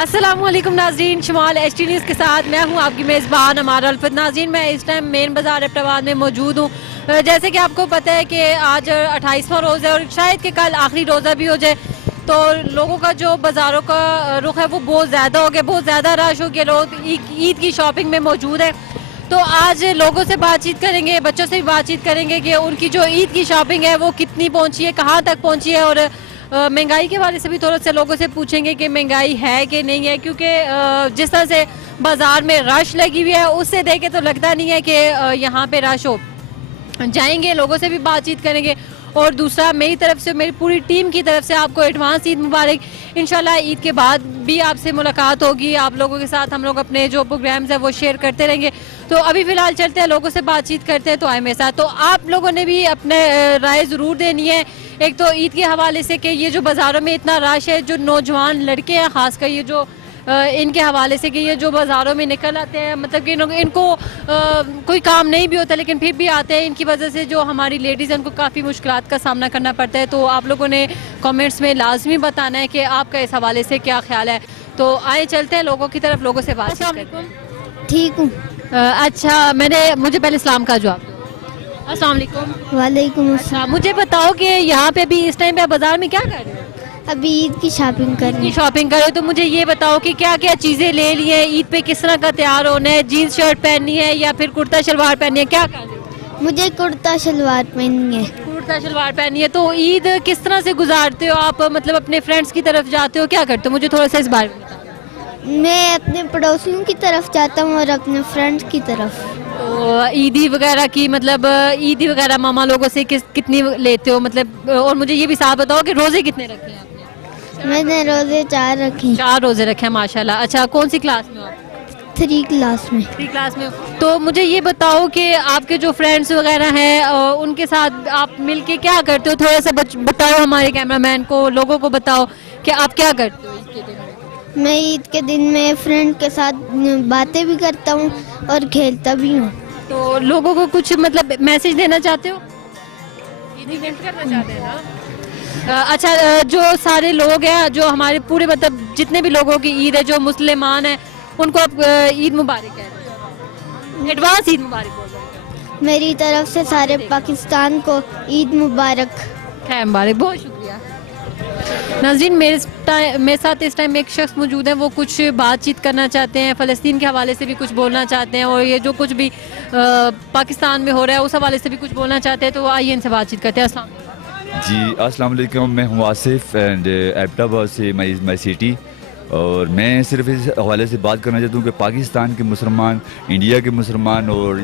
السلام علیکم ناظرین، شمال ایچ ٹی نیوز کے ساتھ میں ہوں آپ کی میزبان عمار الفت۔ ناظرین، میں اس ٹائم مین بازار ایبٹ آباد میں موجود ہوں۔ جیسے کہ آپ کو پتہ ہے کہ آج 28واں روزہ ہے اور شاید کہ کل آخری روزہ بھی ہو جائے، تو لوگوں کا جو بازاروں کا رخ ہے وہ بہت زیادہ ہو گیا، بہت زیادہ رش ہو گیا، لوگ عید کی شاپنگ میں موجود ہیں۔ تو آج لوگوں سے بات چیت کریں گے، بچوں سے بھی بات چیت کریں گے کہ ان کی جو عید کی شاپنگ ہے وہ کتنی پہنچی ہے، کہاں تک پہنچی ہے، اور مہنگائی کے حوالے سے بھی تھوڑا سا لوگوں سے پوچھیں گے کہ مہنگائی ہے کہ نہیں ہے، کیونکہ جس طرح سے بازار میں رش لگی ہوئی ہے اس سے دیکھ کے تو لگتا نہیں ہے کہ یہاں پہ رش ہو۔ جائیں گے، لوگوں سے بھی بات چیت کریں گے، اور دوسرا میری طرف سے، میری پوری ٹیم کی طرف سے آپ کو ایڈوانس عید مبارک۔ انشاءاللہ عید کے بعد بھی آپ سے ملاقات ہوگی، آپ لوگوں کے ساتھ ہم لوگ اپنے جو پروگرامز ہیں وہ شیئر کرتے رہیں گے۔ تو ابھی فی الحال چلتے ہیں، لوگوں سے بات چیت کرتے ہیں، تو آئے میرے ساتھ۔ تو آپ لوگوں نے بھی اپنے رائے ضرور دینی ہے، ایک تو عید کے حوالے سے کہ یہ جو بازاروں میں اتنا رش ہے، جو نوجوان لڑکے ہیں خاص کر، یہ جو ان کے حوالے سے کہ یہ جو بازاروں میں نکل آتے ہیں، مطلب کہ ان کو کوئی کام نہیں بھی ہوتا لیکن پھر بھی آتے ہیں، ان کی وجہ سے جو ہماری لیڈیز ہیں ان کو کافی مشکلات کا سامنا کرنا پڑتا ہے۔ تو آپ لوگوں نے کامنٹس میں لازمی بتانا ہے کہ آپ کا اس حوالے سے کیا خیال ہے۔ تو آئے چلتے ہیں لوگوں کی طرف، لوگوں سے بات کرتے ہیں۔ ٹھیک ہوں۔ اچھا، مجھے پہلے اسلام کا جواب دو۔ السلام علیکم۔ وعلیکم السلام۔ اچھا، مجھے بتاؤ کہ یہاں پہ بھی اس ٹائم پہ بازار میں کیا کر رہے ہو؟ ابھی عید کی شاپنگ کر رہی شاپنگ کرو، تو مجھے یہ بتاؤ کہ کیا کیا چیزیں لے لی ہیں، عید پہ کس طرح کا تیار ہونا ہے، جینس شرٹ پہننی ہے یا پھر کرتا شلوار پہننی ہے، کیا کر رہے ہو؟ مجھے کرتا شلوار پہننی ہے۔ کرتا شلوار پہننی ہے۔ تو عید کس طرح سے گزارتے ہو آپ، مطلب اپنے فرینڈس کی طرف جاتے ہو، کیا کرتے ہو؟ مجھے تھوڑا سا اس بارے میں بتاؤ۔ میں اپنے پڑوسیوں کی طرف جاتا ہوں اور اپنے فرینڈس کی طرف۔ تو عیدی وغیرہ کی، مطلب عیدی وغیرہ ماما لوگوں سے کتنی لیتے ہو، مطلب، اور مجھے یہ بھی صاحب بتاؤ کہ روزے کتنے رکھے ہیں آپ نے؟ میں نے روزے 4 رکھے۔ 4 روزے رکھے ہیں، ماشاءاللہ۔ اچھا، کون سی کلاس میں ہو آپ؟ 3 کلاس میں۔ 3 کلاس میں ہو۔ تو مجھے یہ بتاؤ کہ آپ کے جو فرینڈس وغیرہ ہیں ان کے ساتھ آپ مل کے کیا کرتے ہو؟ تھوڑا سا بتاؤ ہمارے کیمرہ مین کو، لوگوں کو بتاؤ کہ آپ کیا کرتے ہو عید کے دن میں؟ میں عید کے دن میں فرینڈ کے ساتھ باتیں بھی کرتا ہوں اور کھیلتا بھی ہوں۔ تو لوگوں کو کچھ مطلب میسج دینا چاہتے ہو؟ عیدی گفٹ کرنا چاہتے ہیں نا؟ اچھا، جو سارے لوگ ہیں، جو ہمارے پورے مطلب جتنے بھی لوگوں کی عید ہے، جو مسلمان ہیں، ان کو آپ عید مبارک کہہ رہے ہیں، ایڈوانس عید مبارک بول رہے ہیں۔ میری طرف سے سارے پاکستان کو عید مبارک۔ خیر مبارک، بہت شکریہ۔ ناظرین، میرے ساتھ اس ٹائم ایک شخص موجود ہیں، وہ کچھ بات چیت کرنا چاہتے ہیں، فلسطین کے حوالے سے بھی کچھ بولنا چاہتے ہیں، اور یہ جو کچھ بھی پاکستان میں ہو رہا ہے اس حوالے سے بھی کچھ بولنا چاہتے ہیں۔ تو آئیے ان سے بات چیت کرتے ہیں۔ السلام علیکم۔ جی السلام علیکم، میں ہوں آصف اینڈ ایبٹ آباد سے مائی سٹی، اور میں صرف اس حوالے سے بات کرنا چاہتا ہوں کہ پاکستان کے مسلمان، انڈیا کے مسلمان، اور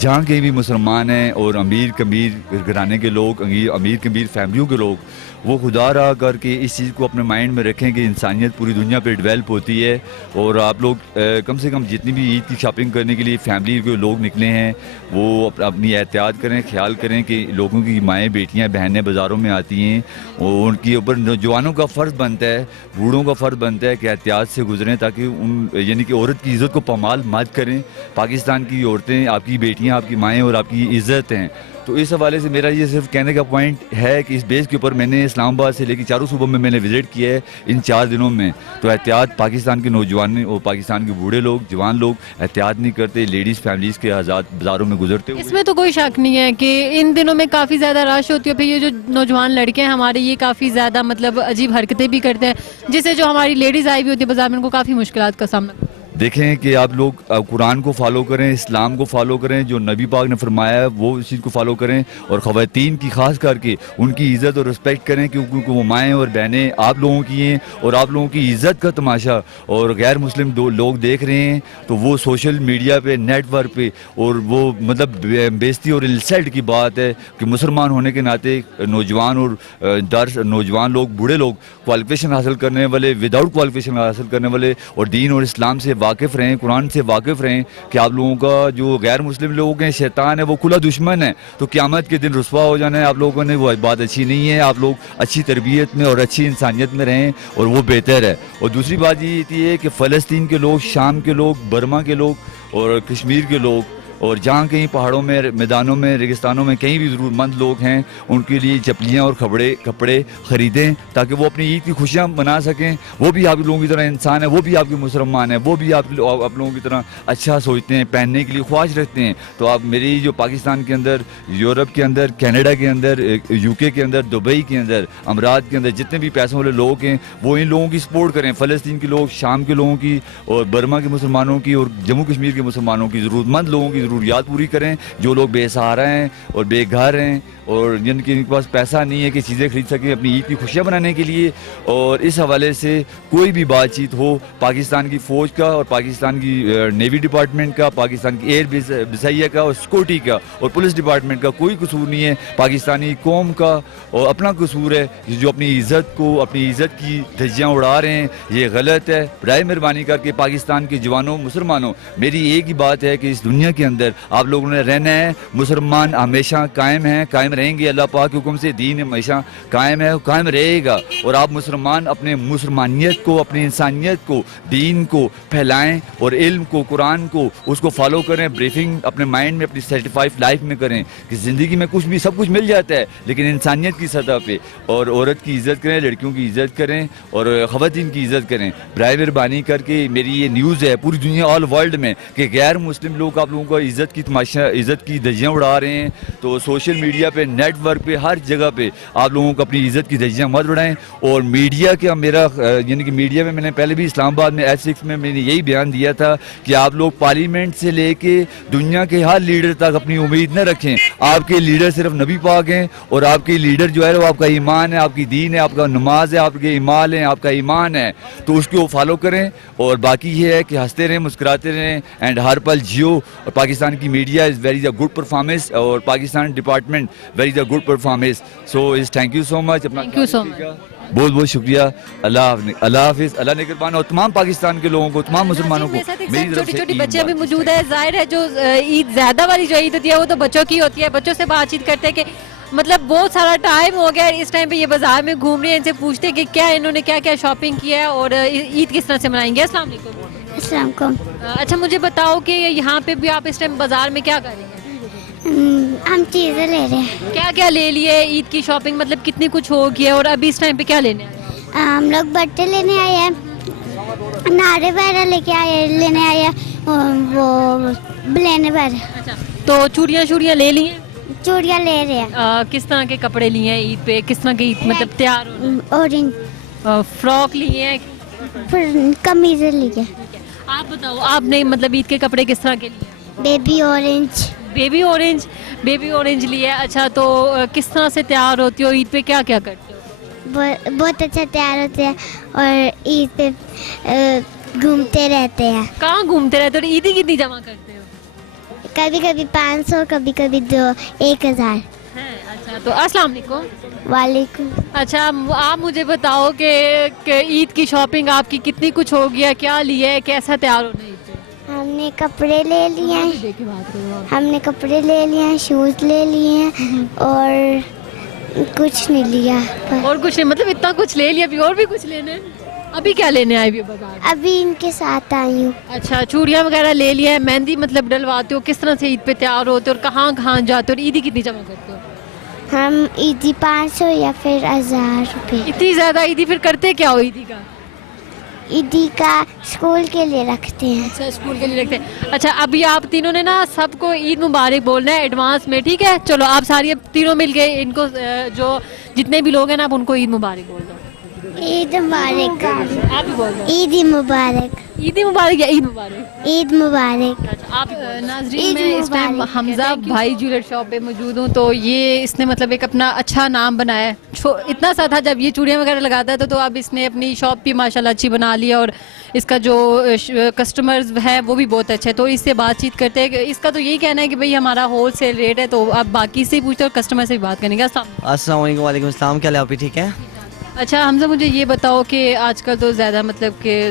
جہاں کے بھی مسلمان ہیں، اور امیر کبیر گھرانے کے لوگ، امیر کبیر فیملیوں کے لوگ، وہ خدا رہا کر کے اس چیز کو اپنے مائنڈ میں رکھیں کہ انسانیت پوری دنیا پہ ڈیولپ ہوتی ہے، اور آپ لوگ کم سے کم جتنی بھی عید کی شاپنگ کرنے کے لیے فیملی کے لوگ نکلے ہیں وہ اپنی احتیاط کریں، خیال کریں کہ لوگوں کی مائیں، بیٹیاں، بہنیں بازاروں میں آتی ہیں، اور ان کے اوپر نوجوانوں کا فرض بنتا ہے، بوڑھوں کا فرض بنتا ہے کہ احتیاط سے گزریں، تاکہ یعنی کہ عورت کی عزت کو پامال مت کریں۔ پاکستان کی عورتیں آپ کی بیٹیاں، آپ کی مائیں اور آپ کی عزت ہیں۔ تو اس حوالے سے میرا یہ صرف کہنے کا پوائنٹ ہے کہ اس بیس کے اوپر میں نے اسلام آباد سے لے کے چاروں صوبوں میں نے وزٹ کیا ہے ان 4 دنوں میں۔ تو احتیاط، پاکستان کے نوجوان اور پاکستان کے بوڑھے لوگ، جوان لوگ احتیاط نہیں کرتے، لیڈیز فیملیز کے آزاد بازاروں میں گزرتے ہوئے۔ اس میں تو کوئی شک نہیں ہے کہ ان دنوں میں کافی زیادہ رش ہوتی ہے، پھر یہ جو نوجوان لڑکے ہیں ہمارے، یہ کافی زیادہ مطلب عجیب حرکتیں بھی کرتے ہیں، جس سے جو ہماری لیڈیز آئی ہوئی ہوتی ہے بازار میں، ان کو کافی مشکلات کا سامنا۔ دیکھیں کہ آپ لوگ قرآن کو فالو کریں، اسلام کو فالو کریں، جو نبی پاک نے فرمایا ہے وہ اس چیز کو فالو کریں، اور خواتین کی خاص کر کے ان کی عزت اور رسپیکٹ کریں، کیونکہ وہ مائیں اور بہنیں آپ لوگوں کی ہیں، اور آپ لوگوں کی عزت کا تماشا اور غیر مسلم لوگ دیکھ رہے ہیں، تو وہ سوشل میڈیا پہ، نیٹ ورک پہ، اور وہ مطلب بےزتی اور انسلٹ کی بات ہے کہ مسلمان ہونے کے ناطے نوجوان اور نوجوان لوگ، بوڑھے لوگ، کوالیفیکیشن حاصل کرنے والے، وداؤٹ کوالیفیکیشن حاصل کرنے والے، اور دین اور اسلام سے واقف رہیں، قرآن سے واقف رہیں کہ آپ لوگوں کا جو غیر مسلم لوگ ہیں، شیطان ہے، وہ کھلا دشمن ہے، تو قیامت کے دن رسوا ہو جانا ہے آپ لوگوں نے، وہ بات اچھی نہیں ہے۔ آپ لوگ اچھی تربیت میں اور اچھی انسانیت میں رہیں، اور وہ بہتر ہے۔ اور دوسری بات یہ ہے کہ فلسطین کے لوگ، شام کے لوگ، برما کے لوگ اور کشمیر کے لوگ اور جہاں کہیں پہاڑوں میں, میدانوں میں, ریگستانوں میں کہیں بھی ضرورت مند لوگ ہیں, ان کے لیے چپلیاں اور کپڑے خریدیں تاکہ وہ اپنی عید کی خوشیاں منا سکیں. وہ بھی آپ لوگوں کی طرح انسان ہے, وہ بھی آپ کے مسلمان ہیں, وہ بھی آپ لوگوں کی طرح اچھا سوچتے ہیں, پہننے کے لیے خواہش رکھتے ہیں. تو آپ میری جو پاکستان کے اندر, یورپ کے اندر, کینیڈا کے اندر, یو کے اندر, دبئی کے اندر, امارات کے اندر جتنے بھی پیسوں والے لوگ ہیں وہ ان لوگوں کی سپورٹ کریں. فلسطین کے لوگ, شام کے لوگوں کی, اور برما کے مسلمانوں کی, اور جموں کشمیر کے مسلمانوں کی, ضرورت مند لوگوں کی ضروریات پوری کریں. جو لوگ بے سہارا ہیں اور بے گھر ہیں اور جن کے پاس پیسہ نہیں ہے کہ چیزیں خرید سکیں اپنی عید کی خوشیاں منانے کے لیے. اور اس حوالے سے کوئی بھی بات چیت ہو, پاکستان کی فوج کا اور پاکستان کی نیوی ڈپارٹمنٹ کا, پاکستان کی ایئر بسائیہ کا اور سیکورٹی کا اور پولیس ڈپارٹمنٹ کا کوئی قصور نہیں ہے. پاکستانی قوم کا اور اپنا قصور ہے جو اپنی عزت کو, اپنی عزت کی دھجیاں اڑا رہے ہیں. یہ غلط ہے. برائے مہربانی کر کے پاکستان کے جوانوں, مسلمانوں, میری ایک ہی بات ہے کہ اس دنیا کے اندر آپ لوگوں نے رہنا ہے. مسلمان ہمیشہ قائم ہیں, قائم رہیں گے. اللہ پاک کے حکم سے دین ہمیشہ قائم ہے, قائم رہے گا. اور آپ مسلمان اپنے مسلمانیت کو, اپنی انسانیت کو, دین کو پھیلائیں اور علم کو, قرآن کو, اس کو فالو کریں. بریفنگ اپنے مائنڈ میں, اپنی سیٹیفائڈ لائف میں کریں کہ زندگی میں کچھ بھی سب کچھ مل جاتا ہے لیکن انسانیت کی سطح پہ. اور عورت کی عزت کریں, لڑکیوں کی عزت کریں اور خواتین کی عزت کریں. برائے مہربانی کر کے میری یہ نیوز ہے پوری دنیا, آل ورلڈ میں, کہ غیر مسلم لوگ آپ لوگوں کو عزت کی دھجیاں اڑا رہے ہیں. تو سوشل میڈیا پہ, نیٹ ورک پہ, ہر جگہ پہ آپ لوگوں کو اپنی عزت کی دھجیاں مت اڑائیں. اور میڈیا کا میرا یعنی کہ میڈیا میں نے پہلے بھی اسلام آباد میں F6 میں نے یہی بیان دیا تھا کہ آپ لوگ پارلیمنٹ سے لے کے دنیا کے ہر لیڈر تک اپنی امید نہ رکھیں. آپ کے لیڈر صرف نبی پاک ہیں اور آپ کے لیڈر جو ہے وہ آپ کا ایمان ہے, آپ کی دین ہے, آپ کا نماز ہے, آپ کے ایمال ہیں, آپ کا ایمان ہے. تو اس کو فالو کریں. اور باقی یہ ہے کہ ہنستے رہیں, مسکراتے رہیں اینڈ ہر پل جیو. اور پاکستان کی media is very good performance اور Pakistan department very good performance. So is thank you so much. اپنا بہت بہت شکریہ. اللہ حافظ, اللہ نگہبان. اور تمام پاکستان کے لوگوں کو, تمام مسلمانوں کو میری طرف سے چھوٹی چھوٹی بچیاں بھی موجود ہے. ظاہر ہے جو عید زیادہ والی جو عید ہوتی ہے وہ تو بچوں کی ہوتی ہے. بچوں سے بات چیت کرتے ہیں کہ مطلب بہت سارا ٹائم ہو گیا اس ٹائم پہ یہ بازار میں گھوم رہے ہیں, ان سے پوچھتے ہیں کہ کیا انہوں نے کیا کیا شاپنگ کیا ہے اور عید کس طرح سے منائیں گے. السلام علیکم. السلام علیکم. اچھا مجھے بتاؤ کہ یہاں پہ بھی آپ اس ٹائم بازار میں کیا کر رہے ہیں؟ ہم چیزیں لے رہے ہیں. کیا کیا لے لیے عید کی شاپنگ, مطلب کتنی کچھ ہو گیا اور ابھی اس ٹائم پہ کیا لینے آئے؟ ہم لوگ بٹے لینے آئے ہیں, نعرے وغیرہ لینے آئے ہیں, وہ بلینے وغیرہ. اچھا تو چوڑیاں لے لی ہیں؟ چوڑیاں لے رہے ہیں. کس طرح کے کپڑے لیے ہیں عید پہ, کس طرح کے عید مطلب تیار ہو؟ اورنج فراک لیے ہیں, پھر قمیضیں لیے. آپ بتاؤ آپ نے مطلب عید کے کپڑے کس طرح کے لیے؟ Baby orange. بیبی اورنج لیے. اچھا تو کس طرح سے تیار ہوتی ہو عید پہ, کیا کیا کرتے ہو؟ بہت اچھا تیار ہوتے ہیں اور عید پہ گھومتے رہتے ہیں. کہاں گھومتے رہتے ہو اور عیدی کتنی جمع کرتے ہو؟ کبھی کبھی 500, کبھی کبھی 1000. اچھا تو السلام علیکم. وعلیکم. اچھا آپ مجھے بتاؤ کہ عید کی شاپنگ آپ کی کتنی کچھ ہو گیا, کیا لیا ہے, کیسا تیار ہونا ہے عید پہ؟ ہم نے کپڑے لے لیے ہیں, شوز لے لیے ہیں اور کچھ نہیں لیا. اور کچھ نہیں, مطلب اتنا کچھ لے لیا, ابھی اور بھی کچھ لینا ہے؟ ابھی کیا لینے آئے بازار؟ ابھی ان کے ساتھ آئی ہوں. اچھا چوڑیاں وغیرہ لے لیا ہے, مہندی مطلب ڈلواتے ہو, کس طرح سے عید پہ تیار ہوتے ہو اور کہاں کہاں جاتے ہو اور عیدی کتنی جمع کرتے ہو؟ ہم عیدی 500 یا پھر 1000 روپے. اتنی زیادہ عیدی پھر کرتے کیا ہو عیدی کا؟ عیدی کا اسکول کے لیے رکھتے ہیں. اچھا اسکول کے لیے رکھتے ہیں. اچھا ابھی آپ تینوں نے نا سب کو عید مبارک بولنا ہے ایڈوانس میں, ٹھیک ہے؟ چلو آپ ساری اب تینوں مل کے ان کو جو جتنے بھی لوگ ہیں نا آپ ان کو عید مبارک بول دو. عید مبارک. آپ بھی بول دو. عید مبارک. عید مبارک یا عید مبارک؟ عید مبارک. آپ ناظرین میں اس ٹائم حمزہ بھائی جیولر شاپ پہ موجود ہوں. تو یہ اس نے مطلب ایک اپنا اچھا نام بنایا ہے. اتنا سا تھا جب یہ چوڑیاں وغیرہ لگاتا تھا, تو اب اس نے اپنی شاپ بھی ماشاءاللہ اچھی بنا لی اور اس کا جو کسٹمرز ہیں وہ بھی بہت اچھے. تو اس سے بات چیت کرتے ہیں. اس کا تو یہی کہنا ہے کہ بھئی ہمارا ہول سیل ریٹ ہے. تو آپ باقی سے پوچھتے اور کسٹمر سے بھی بات کریں گے. السلام علیکم. وعلیکم السلام. کیا آپ ٹھیک ہیں؟ اچھا حمزہ مجھے یہ بتاؤ کہ آج کل تو زیادہ مطلب کہ